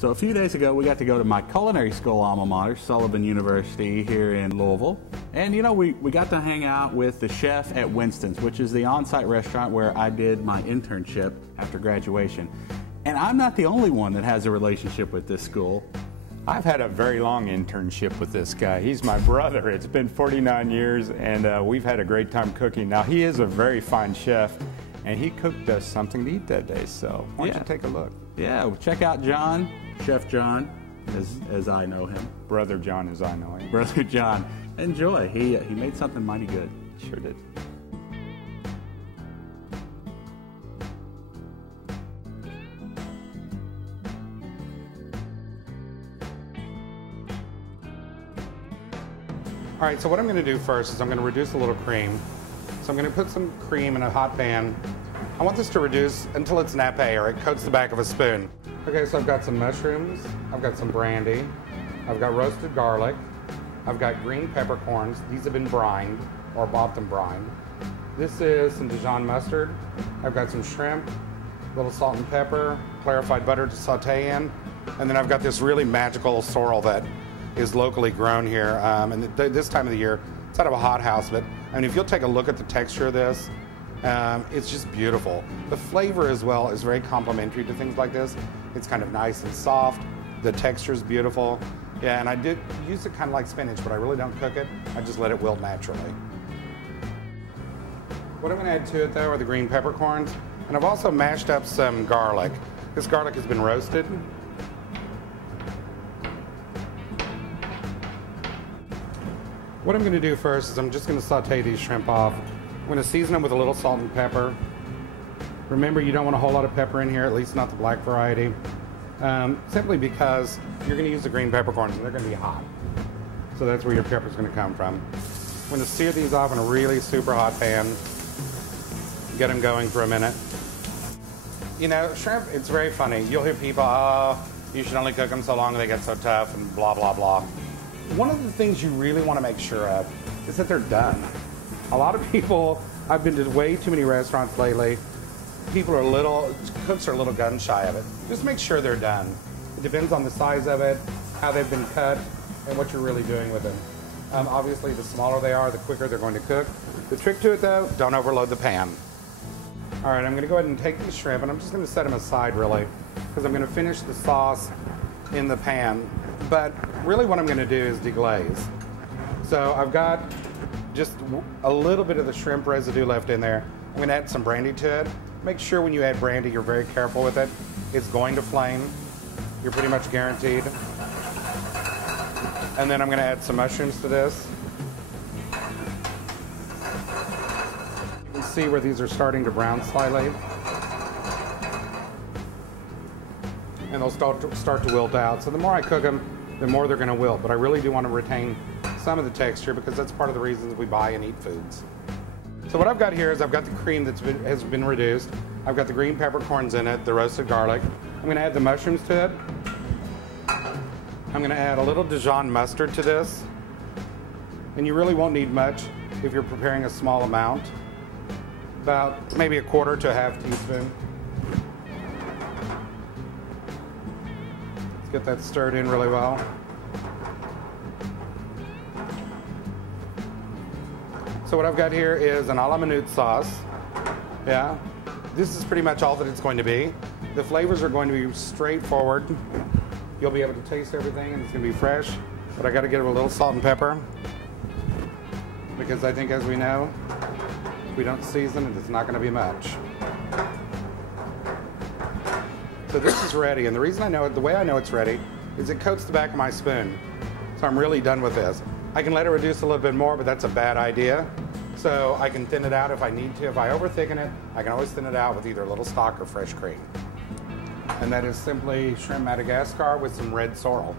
So a few days ago, we got to go to my culinary school alma mater, Sullivan University here in Louisville. And you know, we got to hang out with the chef at Winston's, which is the on-site restaurant where I did my internship after graduation. And I'm not the only one that has a relationship with this school. I've had a very long internship with this guy. He's my brother. It's been 49 years, and we've had a great time cooking. Now, he is a very fine chef, and he cooked us something to eat that day, so why don't you take a look? Yeah, well, check out John, Chef John, as I know him. Brother John, as I know him. Brother John. Enjoy. He made something mighty good. Sure did. All right, so what I'm going to do first is I'm going to reduce a little cream. So I'm going to put some cream in a hot pan. I want this to reduce until it's nappe, or it coats the back of a spoon. Okay, so I've got some mushrooms, I've got some brandy, I've got roasted garlic, I've got green peppercorns. These have been brined, or bought them brined. This is some Dijon mustard. I've got some shrimp, a little salt and pepper, clarified butter to saute in, and then I've got this really magical sorrel that is locally grown here, and this time of the year, it's out of a hothouse, but I mean, if you'll take a look at the texture of this, it's just beautiful. The flavor as well is very complementary to things like this. It's kind of nice and soft. The texture is beautiful. Yeah, and I did use it kind of like spinach, but I really don't cook it. I just let it wilt naturally. What I'm going to add to it, though, are the green peppercorns, and I've also mashed up some garlic. This garlic has been roasted. What I'm going to do first is I'm just going to saute these shrimp off. I'm going to season them with a little salt and pepper. Remember, you don't want a whole lot of pepper in here, at least not the black variety, simply because you're going to use the green peppercorns and they're going to be hot. So that's where your pepper is going to come from. I'm going to sear these off in a really super hot pan. Get them going for a minute. You know, shrimp, it's very funny. You'll hear people, oh, you should only cook them so long they get so tough and blah, blah, blah. One of the things you really want to make sure of is that they're done. A lot of people, I've been to way too many restaurants lately, cooks are a little gun shy of it. Just make sure they're done. It depends on the size of it, how they've been cut, and what you're really doing with them. Obviously, the smaller they are, the quicker they're going to cook. The trick to it, though, don't overload the pan. All right, I'm going to go ahead and take these shrimp, and I'm just going to set them aside, really, because I'm going to finish the sauce in the pan. But really what I'm going to do is deglaze. So I've got just a little bit of the shrimp residue left in there. I'm going to add some brandy to it. Make sure when you add brandy, you're very careful with it. It's going to flame. You're pretty much guaranteed. And then I'm going to add some mushrooms to this. You can see where these are starting to brown slightly. And they'll start to wilt out. So the more I cook them, the more they're going to wilt. But I really do want to retain some of the texture because that's part of the reasons we buy and eat foods. So what I've got here is I've got the cream that has been reduced. I've got the green peppercorns in it, the roasted garlic. I'm going to add the mushrooms to it. I'm going to add a little Dijon mustard to this. And you really won't need much if you're preparing a small amount. About maybe a quarter to a half teaspoon. Let's get that stirred in really well. So what I've got here is an a la minute sauce. Yeah, this is pretty much all that it's going to be. The flavors are going to be straightforward. You'll be able to taste everything and it's going to be fresh. But I got to give it a little salt and pepper because I think, as we know, if we don't season it, it's not going to be much. So this is ready, and the reason I know it, the way I know it's ready, is it coats the back of my spoon. So I'm really done with this. I can let it reduce a little bit more, but that's a bad idea. So I can thin it out if I need to. If I over thicken it, I can always thin it out with either a little stock or fresh cream. And that is simply shrimp Madagascar with some red sorrel.